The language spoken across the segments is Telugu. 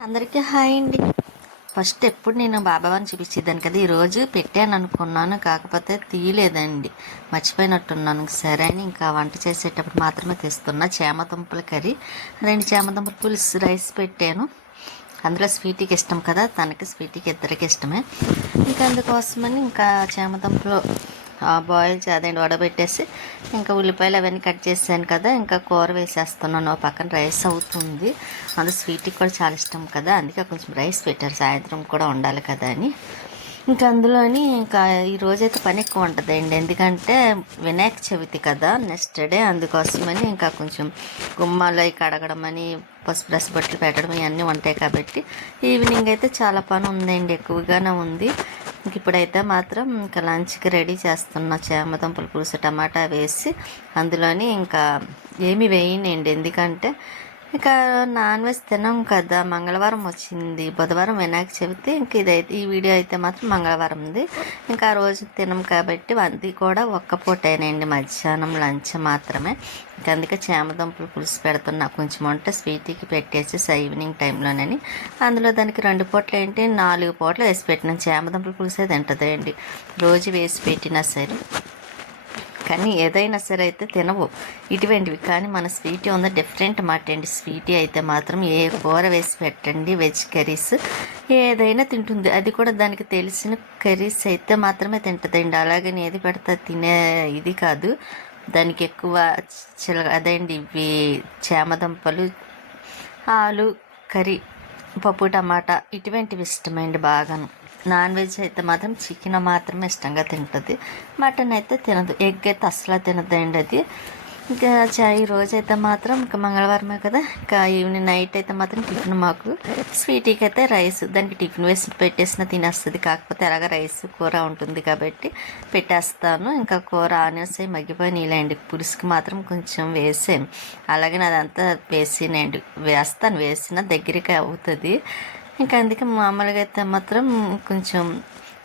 అందరికీ హాయ్ అండి. ఫస్ట్ ఎప్పుడు నేను బాబావాని చూపించేదాన్ని కదా ఈరోజు పెట్టాను అనుకున్నాను కాకపోతే తీయలేదండి. మర్చిపోయినట్టున్నాను. సరే అని ఇంకా వంట చేసేటప్పుడు మాత్రమే తెస్తున్నా. చేమదుంపల కర్రీ రెండు చేమదుంపల పులుసు రైస్ పెట్టాను. అందులో స్వీటీకి ఇష్టం కదా తనకి స్వీట్కి ఇద్దరికి ఇష్టమే. ఇంకా అందుకోసమని ఇంకా చేమదుంపలు బాయిల్ అదేంటి వడబెట్టేసి ఇంకా ఉల్లిపాయలు అవన్నీ కట్ చేసాను కదా ఇంకా కూర వేసేస్తున్నాను. పక్కన రైస్ అవుతుంది. అందులో స్వీట్కి కూడా చాలా ఇష్టం కదా అందుకే కొంచెం రైస్ పెట్టారు సాయంత్రం కూడా ఉండాలి కదా అని. ఇంకా అందులోని ఇంకా ఈరోజైతే పని ఎక్కువ ఉంటుందండి. ఎందుకంటే వినాయక చవితి కదా నెక్స్ట్ డే అందుకోసమని ఇంకా కొంచెం గుమ్మాలు అవి కడగడం అని పసుపు రస బట్టలు పెట్టడం ఇవన్నీ ఉంటాయి కాబట్టి ఈవినింగ్ అయితే చాలా పని ఉందండి. ఎక్కువగానే ఉంది. ఇప్పుడైతే మాత్రం ఇంకా లంచ్కి రెడీ చేస్తున్నా చేమదుంపల పులుసు టమాటా వేసి అందులోని ఇంకా ఏమి వేయనండి. ఎందుకంటే ఇక నాన్ వెజ్ తినం కదా మంగళవారం వచ్చింది బుధవారం వినాయక చవితి ఇంక ఇదైతే ఈ వీడియో అయితే మాత్రం మంగళవారం ఉంది. ఇంకా ఆ రోజు తినం కాబట్టి అది కూడా ఒక్క పూటేనండి మధ్యాహ్నం లంచ్ మాత్రమే. ఇంక అందుకే చేమదుంపలు పులుసు పెడుతున్నా కొంచెం వంట స్వీట్కి పెట్టేసి ఈవినింగ్ టైంలోనని. అందులో దానికి రెండు పూటలు ఏంటి నాలుగు పూటలు వేసి పెట్టిన చేమదుంపల పులుసే తింటుందండి. రోజు వేసి పెట్టినా సరే కానీ ఏదైనా సరే అయితే తినవు. ఇటువంటివి. కానీ మన స్వీటీ ఉంది డిఫరెంట్ మాట అండి. స్వీటీ అయితే మాత్రం ఏ కూర వేసి పెట్టండి వెజ్ కర్రీస్ ఏదైనా తింటుంది. అది కూడా దానికి తెలిసిన కర్రీస్ అయితే మాత్రమే తింటుందండి. అలాగని ఏది పెడతా తినే ఇది కాదు. దానికి ఎక్కువ చిల అదండి ఇవి చేమదంపలు ఆలు కర్రీ పప్పు టమాటా ఇటువంటివి ఇష్టమండి బాగాను. నాన్ వెజ్ అయితే మాత్రం చికెన్ మాత్రమే ఇష్టంగా తింటుంది. మటన్ అయితే తినదు. ఎగ్ అయితే అసలు తినదండి అది. ఇంకా ఈ రోజు అయితే మాత్రం ఇంకా మంగళవారమే కదా. ఇంకా ఈవినింగ్ నైట్ అయితే మాత్రం టిఫిన్ మాకు. స్వీటీకి అయితే రైస్ దానికి టిఫిన్ వేసి పెట్టేసిన తినేస్తుంది. కాకపోతే అలాగా రైస్ కూర ఉంటుంది కాబట్టి పెట్టేస్తాను. ఇంకా కూర ఆనియన్స్ అవి మగ్గిపోయి నీళ్ళండి పులుసుకి మాత్రం కొంచెం వేసాం అలాగే నాదంతా వేసినండి వేస్తాను. వేసిన దగ్గరికి అవుతుంది. ఇంకా అందుకే మామూలుగా అయితే మాత్రం కొంచెం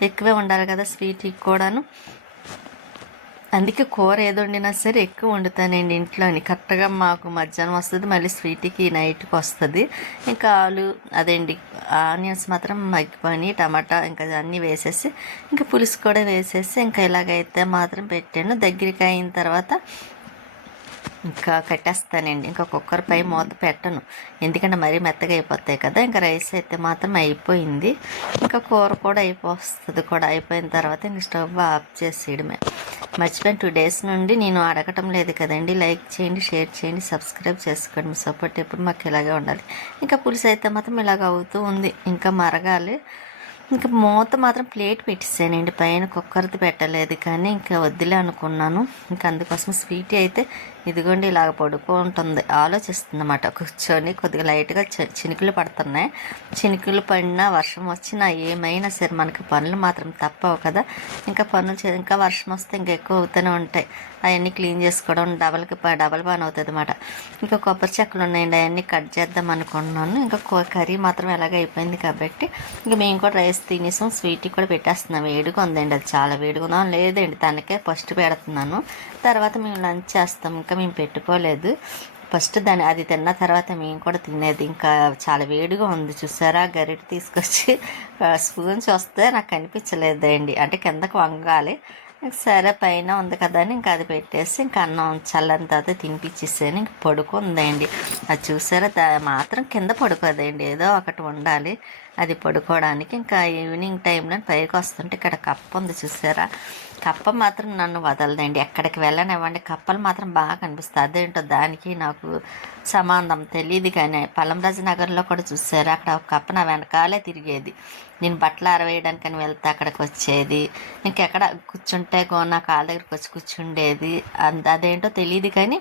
ఎక్కువే ఉండాలి కదా స్వీట్ కూడాను. అందుకే కూర ఏది వండినా సరే ఎక్కువ వండుతానండి ఇంట్లోని. కరెక్ట్గా మాకు మధ్యాహ్నం వస్తుంది మళ్ళీ స్వీట్కి నైట్కి వస్తుంది. ఇంకా ఆలు అదేండి ఆనియన్స్ మాత్రం మగ్గిపోయి టమాటా ఇంకా అన్నీ వేసేసి ఇంకా పులుసు కూడా వేసేసి ఇంకా ఇలాగైతే మాత్రం పెట్టాను. దగ్గరికి అయిన తర్వాత ఇంకా కట్టేస్తానండి. ఇంకా కుక్కర్ పై మూత పెట్టను. ఎందుకంటే మరీ మెత్తగా అయిపోతాయి కదా ఇంకా రైస్ అయితే మాత్రం అయిపోయింది. ఇంకా కూర కూడా అయిపోతుంది కూడా. అయిపోయిన తర్వాత ఇంక స్టవ్ ఆఫ్ చేసేయడమే. మర్చిపోయిన టూ డేస్ నుండి నేను అడగటం లేదు కదండి. లైక్ చేయండి షేర్ చేయండి సబ్స్క్రైబ్ చేసుకోండి. మీ సపోర్ట్ ఎప్పుడు మాకు ఇలాగే ఉండాలి. ఇంకా పులుసు అయితే మాత్రం ఇలాగ అవుతూ ఉంది. ఇంకా మరగాలి. ఇంకా మూత మాత్రం ప్లేట్ పెట్టేసానండి. పైన కుక్కర్ది పెట్టలేదు కానీ ఇంకా వద్దులే అనుకున్నాను. ఇంకా అందుకోసం స్వీట్ అయితే ఇదిగోండి ఇలాగ పడుకుంటుంది ఆలోచిస్తుంది అన్నమాట కూర్చొని కొద్దిగా లైట్గా చినుకులు పడుతున్నాయి. చినుకులు పడినా వర్షం వచ్చినా ఏమైనా సరే మనకి పనులు మాత్రం తప్పవు కదా. ఇంకా పనులు చే ఇంకా వర్షం వస్తే ఇంకా ఎక్కువ అవుతూనే ఉంటాయి. అవన్నీ క్లీన్ చేసుకోవడం డబల్కి డబల్ పని అవుతుంది అనమాట ఇంకా కొబ్బరి చెక్కలు ఉన్నాయండి. అవన్నీ కట్ చేద్దాం అనుకుంటున్నాను ఇంకా కర్రీ మాత్రం ఎలాగ అయిపోయింది కాబట్టి ఇంకా మేము కూడా రైస్ తినేసాం. స్వీట్ కూడా పెట్టేస్తున్నాం. వేడిగా ఉందండి. అది చాలా వేడిగా ఉందా? లేదండి. తనకే ఫస్ట్ పెడుతున్నాను. తర్వాత మేము లంచ్ చేస్తాం ఇంకా మేము పెట్టుకోలేదు. ఫస్ట్ దాన్ని అది తిన్న తర్వాత మేము కూడా తినేది. ఇంకా చాలా వేడిగా ఉంది చూసారా? గరిట తీసుకొచ్చి స్పూన్స్ వస్తే నాకు కనిపించలేదండి. అంటే కిందకు వంగాలి. సరే పైన ఉంది కదా అని ఇంకా అది పెట్టేసి ఇంకా అన్నం చల్లని తర్వాత తినిపించేసాను ఇంక పడుకుందండి. అది చూసారా? దా మాత్రం కింద పడుకోదండి. ఏదో ఒకటి ఉండాలి అది పడుకోవడానికి. ఇంకా ఈవినింగ్ టైంలో పైకి వస్తుంటే ఇక్కడ కప్పు ఉంది చూసారా? కప్ప మాత్రం నన్ను వదలదండి. ఎక్కడికి వెళ్ళనివ్వండి. కప్పలు మాత్రం బాగా కనిపిస్తుంది అదేంటో దానికి నాకు సంబంధం తెలియదు కానీ పలంరాజు నగర్లో కూడా చూసారు అక్కడ ఒక కప్ప నా వెనకాలే తిరిగేది. నేను బట్టలు ఆరవేయడానికని వెళ్తే అక్కడికి వచ్చేది. ఇంకెక్కడ కూర్చుంటే నా కాళ్ళ దగ్గరికి వచ్చి కూర్చుండేది. అదేంటో తెలియదు కానీ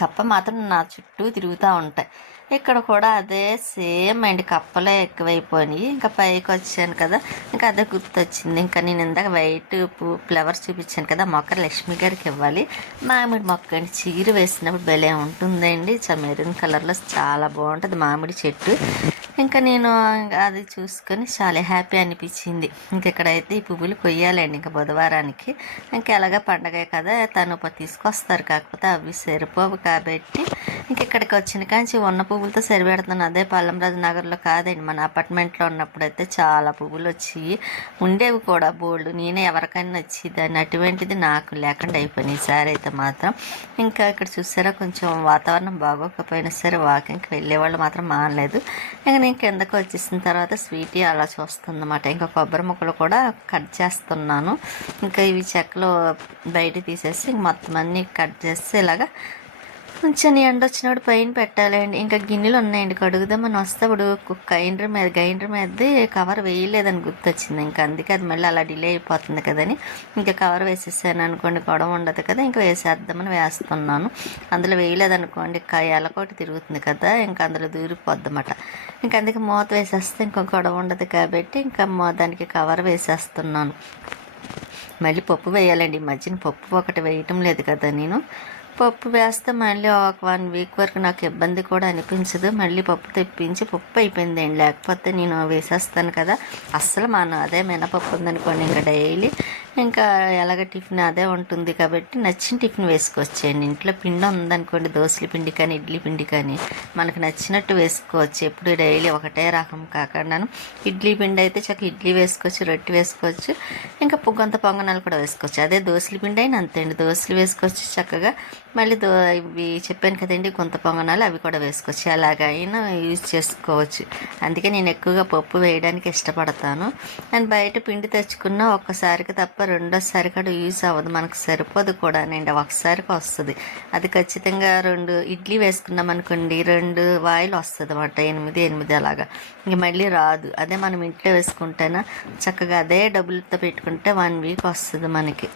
కప్ప మాత్రం నా చుట్టూ తిరుగుతూ ఉంటాయి. ఇక్కడ కూడా అదే సేమ్ అండి. కప్పలే ఎక్కువైపోయినాయి. ఇంకా పైకి వచ్చాను కదా ఇంకా అదే గుర్తొచ్చింది. ఇంకా నేను ఇందాక వైట్ పూ ఫ్లవర్స్ చూపించాను కదా మొక్క లక్ష్మి గారికి ఇవ్వాలి. మామిడి మొక్క అండి. చీరు వేసినప్పుడు భలే ఉంటుందండి. మెరూన్ కలర్లో చాలా బాగుంటుంది మామిడి చెట్టు. ఇంకా నేను అది చూసుకొని చాలా హ్యాపీ అనిపించింది. ఇంకెక్కడైతే ఈ పువ్వులు కొయ్యాలండి ఇంకా బుధవారానికి. ఇంకా ఎలాగ పండగే కదా తను తీసుకొస్తారు కాకపోతే అవి సరిపోవు కాబట్టి. ఇంక ఇక్కడికి వచ్చిన కాంచి ఉన్న పువ్వులతో సరిపెడుతున్నాను. అదే పల్లంరాజు నగర్లో కాదండి మన అపార్ట్మెంట్లో ఉన్నప్పుడు అయితే చాలా పువ్వులు వచ్చి ఉండేవి కూడా. బోల్డ్ నేనే ఎవరికైనా వచ్చేదాన్ని అటువంటిది నాకు లేకుండా అయిపోయినాయి ఈసారి అయితే మాత్రం. ఇంకా ఇక్కడ చూసారా కొంచెం వాతావరణం బాగోకపోయినా సరే వాకింగ్కి వెళ్ళే వాళ్ళు మాత్రం మానలేదు. ఇంకా నేను కిందకు వచ్చేసిన తర్వాత స్వీటీ అలా చూస్తుందన్నమాట. ఇంకా కొబ్బరి ముక్కలు కూడా కట్ చేస్తున్నాను. ఇంకా ఇవి చెక్కలు బయట తీసేసి మొత్తం అన్నీ కట్ చేసి ఇలాగా కొంచెం ఎండ వచ్చినప్పుడు పైన పెట్టాలండి. ఇంకా గిన్నెలు ఉన్నాయండి. కడుగుదామని వస్తేప్పుడు గ్రైండర్ మీద గ్రైండర్ మీద కవర్ వేయలేదని గుర్తొచ్చింది. ఇంకా అందుకే అది మళ్ళీ అలా డిలే అయిపోతుంది కదని. ఇంకా కవర్ వేసేసాను అనుకోండి. గొడవ ఉండదు కదా. ఇంకా వేసేద్దామని వేస్తున్నాను. అందులో వేయలేదనుకోండి. ఎలకోటి తిరుగుతుంది కదా. ఇంకా అందులో దూరిపోద్దమాట అన్నమాట ఇంకా అందుకే మూత వేసేస్తే ఇంకా గొడవ ఉండదు కాబట్టి ఇంకా మో- దానికి కవర్ వేసేస్తున్నాను. మళ్ళీ పప్పు వేయాలండి. ఈ మధ్యన పప్పు ఒకటి వేయటం లేదు కదా నేను. పప్పు వేస్తే మళ్ళీ ఒక వన్ వీక్ వరకు నాకు ఇబ్బంది కూడా అనిపించదు. మళ్ళీ పప్పు తెప్పించి పప్పు అయిపోయిందండి. లేకపోతే నేను వేసేస్తాను కదా. అస్సలు మన అదే మినపప్పు ఉందనుకోండి ఇంకా డైలీ ఇంకా ఎలాగ టిఫిన్ అదే ఉంటుంది కాబట్టి నచ్చిన టిఫిన్ వేసుకోవచ్చండి. ఇంట్లో పిండి ఉందనుకోండి దోశల పిండి కానీ ఇడ్లీ పిండి కానీ మనకు నచ్చినట్టు వేసుకోవచ్చు. ఎప్పుడు డైలీ ఒకటే రకం కాకుండాను ఇడ్లీ పిండి అయితే చక్కగా ఇడ్లీ వేసుకోవచ్చు రొట్టె వేసుకోవచ్చు ఇంకా పొగ్గంత పొంగనాలు కూడా వేసుకోవచ్చు. అదే దోశల పిండి అయినా అంతే అండి. దోశలు వేసుకోవచ్చు చక్కగా. మళ్ళీ దో ఇవి చెప్పాను కదండి కొంత పొంగనాలు అవి కూడా వేసుకోవచ్చు. అలాగైనా యూజ్ చేసుకోవచ్చు. అందుకే నేను ఎక్కువగా పప్పు వేయడానికి ఇష్టపడతాను. అండ్ బయట పిండి తెచ్చుకున్న ఒక్కసారికి తప్ప రెండోసారి కూడా యూజ్ అవ్వదు. మనకు సరిపోదు కూడా అండి. ఒకసారికి వస్తుంది. అది ఖచ్చితంగా రెండు ఇడ్లీ వేసుకున్నాం అనుకోండి రెండు వాయిలు వస్తుంది అన్నమాట. ఎనిమిది ఎనిమిది అలాగా. ఇంక మళ్ళీ రాదు. అదే మనం ఇంట్లో వేసుకుంటేనా చక్కగా అదే డబ్బులతో పెట్టుకుంటే వన్ వీక్ వస్తుంది మనకి.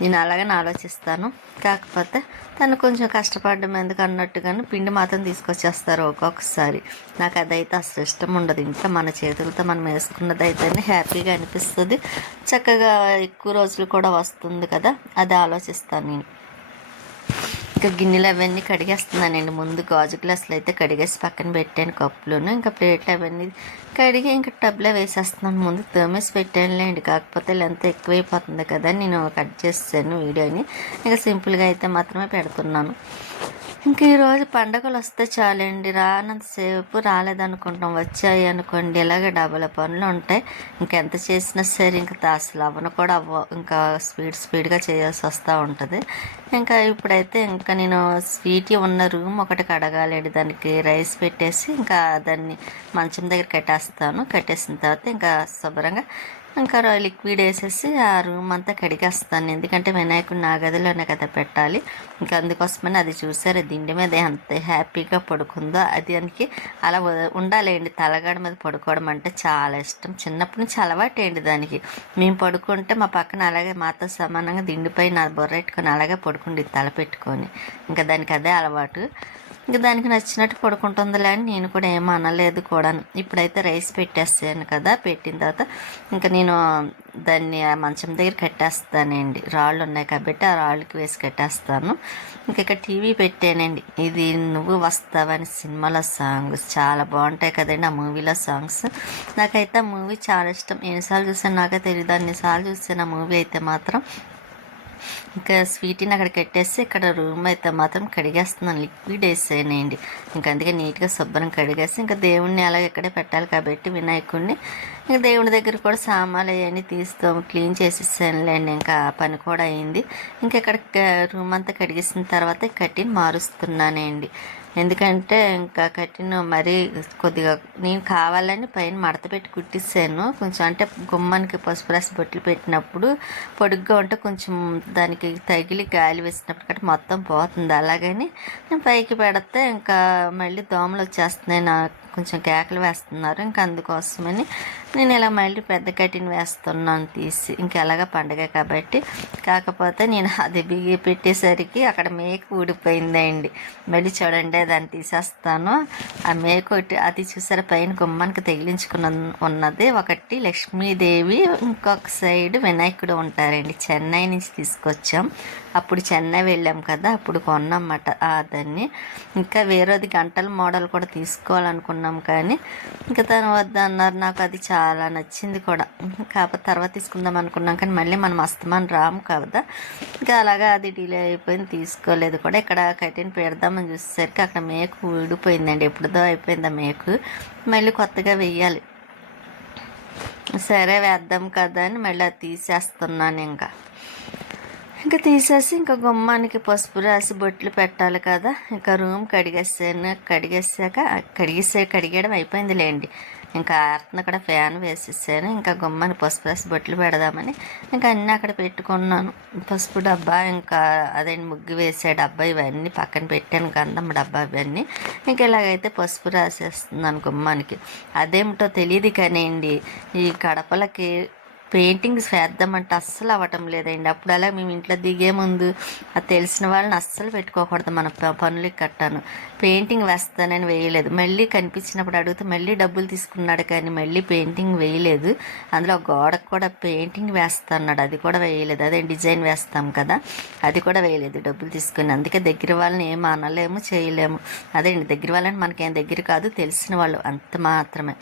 నేను అలాగని ఆలోచిస్తాను. కాకపోతే తను కొంచెం కష్టపడడం ఎందుకు అన్నట్టుగాను పిండి మాత్రం తీసుకొచ్చేస్తారు ఒక్కొక్కసారి. నాకు అదైతే అసలు ఇష్టం ఉండదు. ఇంకా మన చేతులతో మనం వేసుకున్నది హ్యాపీగా అనిపిస్తుంది. చక్కగా ఎక్కువ ఎక్కువ రోజులు కూడా వస్తుంది కదా అది ఆలోచిస్తాను నేను. ఇంకా గిన్నెలు అవన్నీ కడిగేస్తున్నానండి ముందు గాజు గ్లాసులు అయితే కడిగేసి పక్కన పెట్టాను కప్పులోను. ఇంకా ప్లేట్లు అవన్నీ కడిగి ఇంకా టబ్లో వేసేస్తున్నాను. ముందు తోమేసి పెట్టానులేండి కాకపోతే ఎంత ఎక్కువైపోతుంది కదా నేను కట్ చేసాను వీడియోని. ఇంకా సింపుల్గా అయితే మాత్రమే పెడుతున్నాను. ఇంక ఈరోజు పండగలు వస్తే చాలండి. రానంతసేపు రాలేదనుకుంటాం వచ్చాయి అనుకోండి. ఇలాగే డబుల్ పనులు ఉంటాయి. ఇంకెంత చేసినా సరే ఇంకా అసలు అవ్వను కూడా అవ్వ ఇంకా స్పీడ్ స్పీడ్గా చేయాల్సి వస్తూ ఉంటుంది. ఇంకా ఇప్పుడైతే ఇంకా నేను స్వీట్ ఉన్న రూమ్ ఒకటి కడగాలండి. దానికి రైస్ పెట్టేసి ఇంకా దాన్ని మంచం దగ్గర కట్టేస్తాను. కట్టేసిన తర్వాత ఇంకా శుభ్రంగా ఇంకా లిక్విడ్ వేసేసి ఆ రూమ్ అంతా కడిగేస్తాను. ఎందుకంటే వినాయకుడు నా గదిలోనే కదా పెట్టాలి. ఇంకా అందుకోసమని అది చూసారు. దిండి మీద ఎంత హ్యాపీగా పడుకుందో అది దానికి అలా ఉండాలండి. తలగడ మీద పడుకోవడం అంటే చాలా ఇష్టం. చిన్నప్పటి నుంచి అలవాటేండి దానికి. మేము పడుకుంటే మా పక్కన అలాగే మాతో సమానంగా దిండిపై నా బొర్రెట్టుకొని అలాగే పడుకుండి తల పెట్టుకొని. ఇంకా దానికి అదే అలవాటు. ఇంకా దానికి నచ్చినట్టు పడుకుంటుందిలే అని నేను కూడా ఏం అనలేదు కూడా ఇప్పుడైతే రైస్ పెట్టేస్తాను కదా పెట్టిన తర్వాత ఇంకా నేను దాన్ని ఆ మంచం దగ్గర కట్టేస్తానండి. రాళ్ళు ఉన్నాయి కాబట్టి ఆ రాళ్ళకి వేసి కట్టేస్తాను. ఇంక ఇక్కడ టీవీ పెట్టానండి. ఇది నువ్వు వస్తావని సినిమాలో సాంగ్స్ చాలా బాగుంటాయి కదండి ఆ మూవీలో సాంగ్స్. నాకైతే ఆ మూవీ చాలా ఇష్టం. ఎన్నిసార్లు చూసాను నాకే తెలియదు అన్నిసార్లు చూసాను ఆ మూవీ అయితే మాత్రం. ఇంకా స్వీట్ని అక్కడ కట్టేసి ఇక్కడ రూమ్ అయితే మాత్రం కడిగేస్తున్నాను. లిక్విడ్ వేసేయండి. ఇంకా అందుకే నీట్గా శుభ్రం కడిగేసి ఇంకా దేవుణ్ణి అలాగే ఇక్కడే పెట్టాలి కాబట్టి వినాయకుడిని ఇంకా దేవుని దగ్గర కూడా సామాన్లు అవన్నీ తీస్తాం క్లీన్ చేసేసానులేండి ఇంకా పని కూడా అయింది. ఇంకా ఇక్కడ రూమ్ అంతా కడిగేసిన తర్వాత కట్టిని మారుస్తున్నానండి ఎందుకంటే ఇంకా కట్టిన మరీ కొద్దిగా నేను కావాలని పైన మడత పెట్టి కుట్టిస్తాను కొంచెం అంటే గుమ్మానికి పసుపు రాసి బొట్లు పెట్టినప్పుడు పొడుగ్గా ఉంటే కొంచెం దానికి తగిలి గాలి వేసినప్పుడు కట్ట మొత్తం పోతుంది. అలాగని నేను పైకి పెడితే ఇంకా మళ్ళీ దోమలు వచ్చేస్తున్నాయి నాకు. కొంచెం కేకలు వేస్తున్నారు ఇంక అందుకోసమని నేను ఇలా మళ్ళీ పెద్ద కట్టిన వేస్తున్నాను తీసి. ఇంకెలాగ పండగ కాబట్టి. కాకపోతే నేను అది బిగి పెట్టేసరికి అక్కడ మేక ఊడిపోయిందండి. మళ్ళీ చూడండి దాన్ని తీసేస్తాను. ఆ మేకు ఒకటి అది చూసారా పైన గుమ్మానికి తగిలించుకున్న ఉన్నది. ఒకటి లక్ష్మీదేవి ఇంకొక సైడ్ వినాయకుడు ఉంటారండి. చెన్నై నుంచి తీసుకొచ్చాం. అప్పుడు చెన్నై వెళ్ళాం కదా అప్పుడు కొన్నామన్నమాట ఆ దాన్ని. ఇంకా వేరేది గంటల మోడల్ కూడా తీసుకోవాలనుకున్నాం కానీ ఇంకా తను వద్ద అన్నారు నాకు అది చాలా నచ్చింది కూడా. కాకపోతే తర్వాత తీసుకుందాం అనుకున్నాం కానీ మళ్ళీ మనం అస్తమాన్ రాము కదా. ఇంకా అలాగా అది డిలే అయిపోయింది తీసుకోలేదు కూడా. ఇక్కడ కటిన్ పెడదామని చూసేసరికి అక్కడ మేకు ఊడిపోయిందండి. ఎప్పుడుదో అయిపోయింది ఆ మేకు. మళ్ళీ కొత్తగా వెయ్యాలి. సరే వేద్దాం కదా అని మళ్ళీ అది తీసేస్తున్నాను ఇంకా. ఇంకా తీసేసి ఇంకా గుమ్మానికి పసుపు రాసి బొట్లు పెట్టాలి కదా. ఇంకా రూమ్ కడిగేసాను. కడిగేసాక కడిగేసే కడిగేయడం అయిపోయింది లేండి ఇంకా ఆర్తను కూడా ఫ్యాన్ వేసేసాను. ఇంకా గుమ్మని పసుపు రాసి బొట్లు పెడదామని ఇంకా అన్నీ అక్కడ పెట్టుకున్నాను. పసుపు డబ్బా ఇంకా అదే ముగ్గు వేసే డబ్బా ఇవన్నీ పక్కన పెట్టాను. గంధం డబ్బా ఇవన్నీ. ఇంకా ఇలాగైతే పసుపు రాసేస్తున్నాను గుమ్మానికి. అదేమిటో తెలియదు కానివ్వండి ఈ కడపలకి పెయింటింగ్స్ వేద్దామంటే అస్సలు అవ్వటం లేదండి. అప్పుడు అలా మేము ఇంట్లో దిగే ముందు అది తెలిసిన వాళ్ళని అస్సలు పెట్టుకోకూడదు. మన ప- పనులకి కట్టాను. పెయింటింగ్ వేస్తానని వేయలేదు. మళ్ళీ కనిపించినప్పుడు అడిగితే మళ్ళీ డబ్బులు తీసుకున్నాడు కానీ మళ్ళీ పెయింటింగ్ వేయలేదు. అందులో గోడకు కూడా పెయింటింగ్ వేస్తాన్నాడు. అది కూడా వేయలేదు. అదే డిజైన్ వేస్తాం కదా అది కూడా వేయలేదు డబ్బులు తీసుకుని. అందుకే దగ్గర వాళ్ళని ఏం అనలేము చేయలేము. అదే అండి దగ్గర వాళ్ళని మనకేం దగ్గర కాదు తెలిసిన వాళ్ళు అంత మాత్రమే.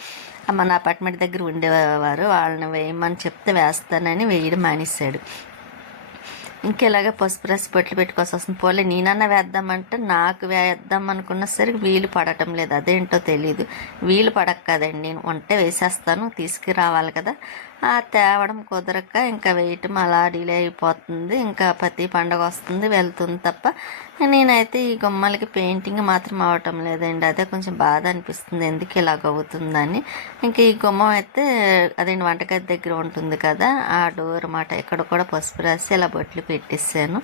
మన అపార్ట్మెంట్ దగ్గర ఉండేవారు. వాళ్ళని వేయమని చెప్పి చెప్తే వేస్తానని వేయడం మానేశాడు. ఇంకెలాగ పసుపు రాసి పొట్లు పెట్టుకోవాల్సి వస్తుంది. పోలే నేనన్నా వేద్దామంటే నాకు వేద్దాం అనుకున్న సరికి వీలు పడటం లేదు. అదేంటో తెలియదు వీలు పడక కదండి నేను వంట వేసేస్తాను తీసుకురావాలి కదా. తేవడం కుదరక ఇంకా వేయటం అలా డిలే అయిపోతుంది. ఇంకా ప్రతి పండగ వస్తుంది వెళ్తుంది తప్ప నేనైతే ఈ గుమ్మలకి పెయింటింగ్ మాత్రం అవటం లేదండి. అదే కొంచెం బాధ అనిపిస్తుంది. ఎందుకు ఇలాగ అవుతుందని ఇంకా ఈ గుమ్మం అయితే అదే వంటగది దగ్గర ఉంటుంది కదా ఆ డోర్ మాట ఇక్కడ కూడా పసుపు రాసి ఇలా బొట్లు పెట్టేసాను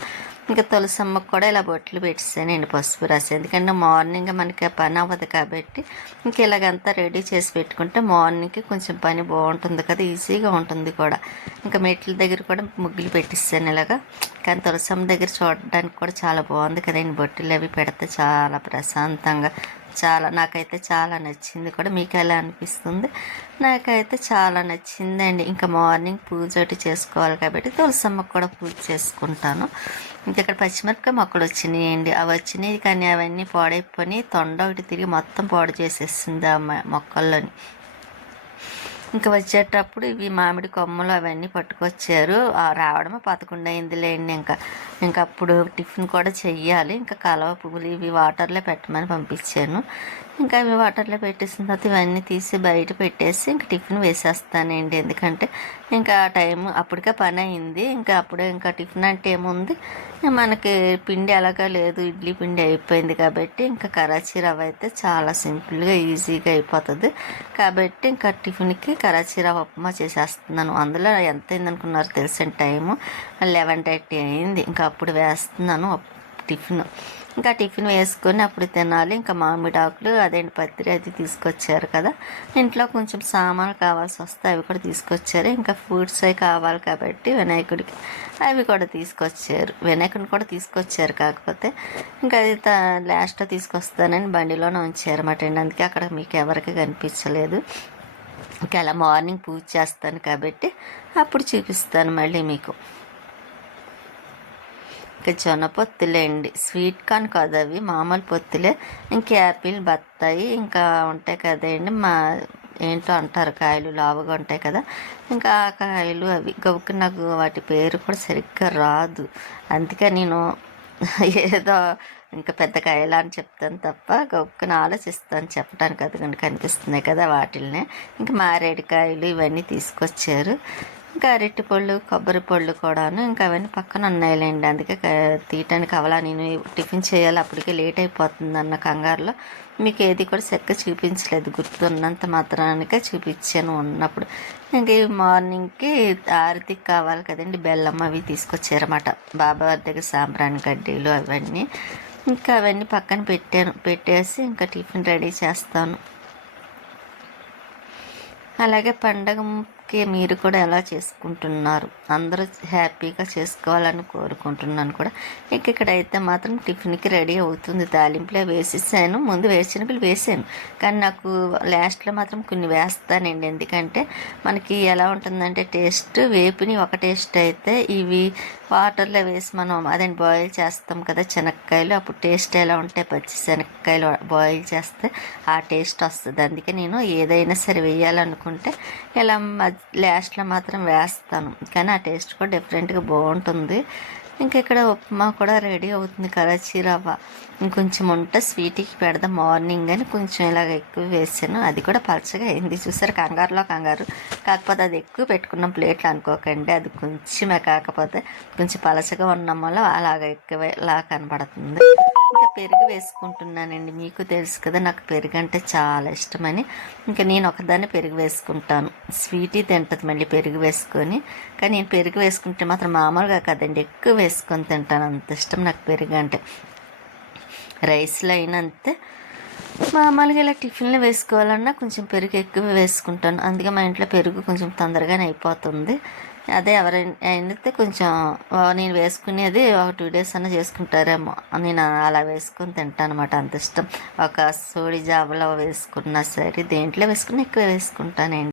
ఇంకా తులసమ్మకు కూడా ఇలా బొట్లు పెట్టేసానండి పసుపు రాసి ఎందుకంటే మార్నింగ్ మనకి పని అవ్వదు కాబట్టి ఇంక ఇలాగంతా రెడీ చేసి పెట్టుకుంటే మార్నింగ్కి కొంచెం పని బాగుంటుంది కదా ఈజీగా ఉంటుంది కూడా. ఇంకా మెట్ల దగ్గర కూడా ముగ్గులు పెట్టిస్తాను ఇలాగా. కానీ తులసమ్మ దగ్గర చూడడానికి కూడా చాలా బాగుంది కదండి బొట్టులు అవి పెడితే చాలా ప్రశాంతంగా చాలా నాకైతే చాలా నచ్చింది కూడా. మీకు ఎలా అనిపిస్తుంది? నాకైతే చాలా నచ్చిందండి ఇంకా మార్నింగ్ పూజ ఒకటి చేసుకోవాలి కాబట్టి తులసమ్మకు కూడా పూజ చేసుకుంటాను. ఇంకా ఇక్కడ పచ్చిమిరపకాయ మొక్కలు వచ్చినాయండి. అవి వచ్చినాయి కానీ అవన్నీ పాడైపోయి తొండ ఒకటి తిరిగి మొత్తం పాడు చేసేసింది ఆ మొక్కల్లోని. ఇంకా వచ్చేటప్పుడు ఇవి మామిడి కొమ్మలు అవన్నీ పట్టుకొచ్చారు. రావడమే పదకొండు అయిందిలేండి ఇంకా. ఇంకా అప్పుడు టిఫిన్ కూడా చెయ్యాలి. ఇంకా కలవ పువ్వులు ఇవి వాటర్లో పెట్టమని పంపించాను. ఇంకా అవి వాటర్లో పెట్టేసిన తర్వాత ఇవన్నీ తీసి బయట పెట్టేసి ఇంకా టిఫిన్ వేసేస్తానండి. ఎందుకంటే ఇంకా ఆ టైం అప్పటికే పని అయింది. ఇంకా అప్పుడే ఇంకా టిఫిన్ అంటే ఏముంది? మనకి పిండి ఎలాగా లేదు. ఇడ్లీ పిండి అయిపోయింది కాబట్టి ఇంకా కరాచీ రవ్వ అయితే చాలా సింపుల్గా ఈజీగా అయిపోతుంది. కాబట్టి ఇంకా టిఫిన్కి కరాచీ రవ్వ ఉప్మా చేసేస్తున్నాను. అందులో ఎంత అయిందనుకున్నారు తెలిసిన టైము? లెవెన్ థర్టీ అయింది. ఇంకా అప్పుడు వేస్తున్నాను టిఫిన్. ఇంకా టిఫిన్ వేసుకొని అప్పుడు తినాలి. ఇంకా మామిడి ఆకులు అదేంటి పత్రి అది తీసుకొచ్చారు కదా. ఇంట్లో కొంచెం సామాన్లు కావాల్సి వస్తే అవి కూడా తీసుకొచ్చారు. ఇంకా ఫ్రూట్స్ అవి కావాలి కాబట్టి వినాయకుడికి అవి కూడా తీసుకొచ్చారు. వినాయకుడిని కూడా తీసుకొచ్చారు కాకపోతే ఇంకా అది త లాస్ట్లో తీసుకొస్తానని బండిలోనే ఉంచారన్నమాట అండి. అందుకే అక్కడ మీకు ఎవరికి కనిపించలేదు. ఇంకా అలా మార్నింగ్ పూజ చేస్తాను కాబట్టి అప్పుడు చూపిస్తాను మళ్ళీ మీకు. ఇంకా జొన్న పొత్తులే అండి స్వీట్ కార్న్ కాదు అవి మామూలు పొత్తులే. ఇంకా యాపిల్ బత్తాయి ఇంకా ఉంటాయి కదండి. మా ఏంటో అంటారు కాయలు లావుగా ఉంటాయి కదా. ఇంకా ఆ కాయలు అవి. గబుక్కు నాకు వాటి పేరు కూడా సరిగ్గా రాదు. అందుకే నేను ఏదో ఇంకా పెద్ద కాయలా అని చెప్తాను తప్ప గబుక్కుని ఆలోచిస్తాను. చెప్పడానికి అది కనుక కనిపిస్తున్నాయి కదా వాటిల్నే. ఇంకా మారేడుకాయలు ఇవన్నీ తీసుకొచ్చారు. ఇంకా అరటి పళ్ళు కొబ్బరి పళ్ళు కూడాను ఇంకా అవన్నీ పక్కన ఉన్నాయిలేండి అందుకే తీయటానికి అవలా నేను టిఫిన్ చేయాలి అప్పటికే లేట్ అయిపోతుంది అన్న కంగారులో మీకు ఏది కూడా సరిగ్గా చూపించలేదు. గుర్తున్నంత మాత్రానికే చూపించాను ఉన్నప్పుడు. ఇంకా ఈ మార్నింగ్కి ఆరతికి కావాలి కదండి బెల్లం అవి తీసుకొచ్చారన్నమాట. బాబావారి దగ్గర సాంబ్రాణి గడ్డీలు అవన్నీ ఇంకా అవన్నీ పక్కన పెట్టాను. పెట్టేసి ఇంకా టిఫిన్ రెడీ చేస్తాను. అలాగే పండగ ఓకే మీరు కూడా ఎలా చేసుకుంటున్నారు? అందరూ హ్యాపీగా చేసుకోవాలని కోరుకుంటున్నాను కూడా. ఇంక ఇక్కడైతే మాత్రం టిఫిన్కి రెడీ అవుతుంది. తాలింపులే వేసేసాను. ముందు వేసినప్పుడు వేసాను. కానీ నాకు లాస్ట్లో మాత్రం కొన్ని వేస్తానండి. ఎందుకంటే మనకి ఎలా ఉంటుందంటే టేస్ట్ వేపిని ఒక టేస్ట్ అయితే ఇవి వాటర్లో వేసి మనం అదండి బాయిల్ చేస్తాం కదా శనక్కాయలు అప్పుడు టేస్ట్ ఎలా ఉంటాయి పచ్చి శనక్కాయలు బాయిల్ చేస్తే ఆ టేస్ట్ వస్తుంది. అందుకే నేను ఏదైనా సరే వేయాలనుకుంటే ఇలా లాస్ట్లో మాత్రం వేస్తాను. కానీ ఆ టేస్ట్ కూడా డిఫరెంట్గా బాగుంటుంది. ఇంకా ఇక్కడ ఉప్మా కూడా రెడీ అవుతుంది కరాచీ రవ్వ. ఇంకొంచెం ఉంటే స్వీట్కి పెడదాం మార్నింగ్ అని కొంచెం ఇలాగ ఎక్కువ వేసాను. అది కూడా పలచగా అయింది. చూసారు కంగారులో కంగారు. కాకపోతే అది ఎక్కువ పెట్టుకున్నాం ప్లేట్లు అనుకోకండి. అది కొంచెమే కాకపోతే కొంచెం పలచగా ఉన్నాం వల్ల అలాగ ఎక్కువ లా కనబడుతుంది. పెరుగు వేసుకుంటున్నానండి. మీకు తెలుసు కదా నాకు పెరుగు అంటే చాలా ఇష్టమని. ఇంకా నేను ఒకదాన్ని పెరుగు వేసుకుంటాను. స్వీటీ తింటుంది మళ్ళీ పెరుగు వేసుకొని. కానీ నేను పెరుగు వేసుకుంటే మాత్రం మామూలుగా కదండి. ఎక్కువ వేసుకొని తింటాను. అంత ఇష్టం నాకు పెరుగు అంటే. రైస్లో అయినా అంతే. మామూలుగా ఇలా టిఫిన్లు వేసుకోవాలన్నా కొంచెం పెరుగు ఎక్కువ వేసుకుంటాను. అందుకే మా ఇంట్లో పెరుగు కొంచెం తొందరగానే అయిపోతుంది. అదే ఎవరైనా అయితే కొంచెం నేను వేసుకునేది ఒక టూ డేస్ అన్న చేసుకుంటారేమో. నేను అలా వేసుకొని తింటాను అనమాట అంత ఇష్టం. ఒక సోడి జాబులో వేసుకున్నా సరే దేంట్లో వేసుకుని ఎక్కువ వేసుకుంటానండి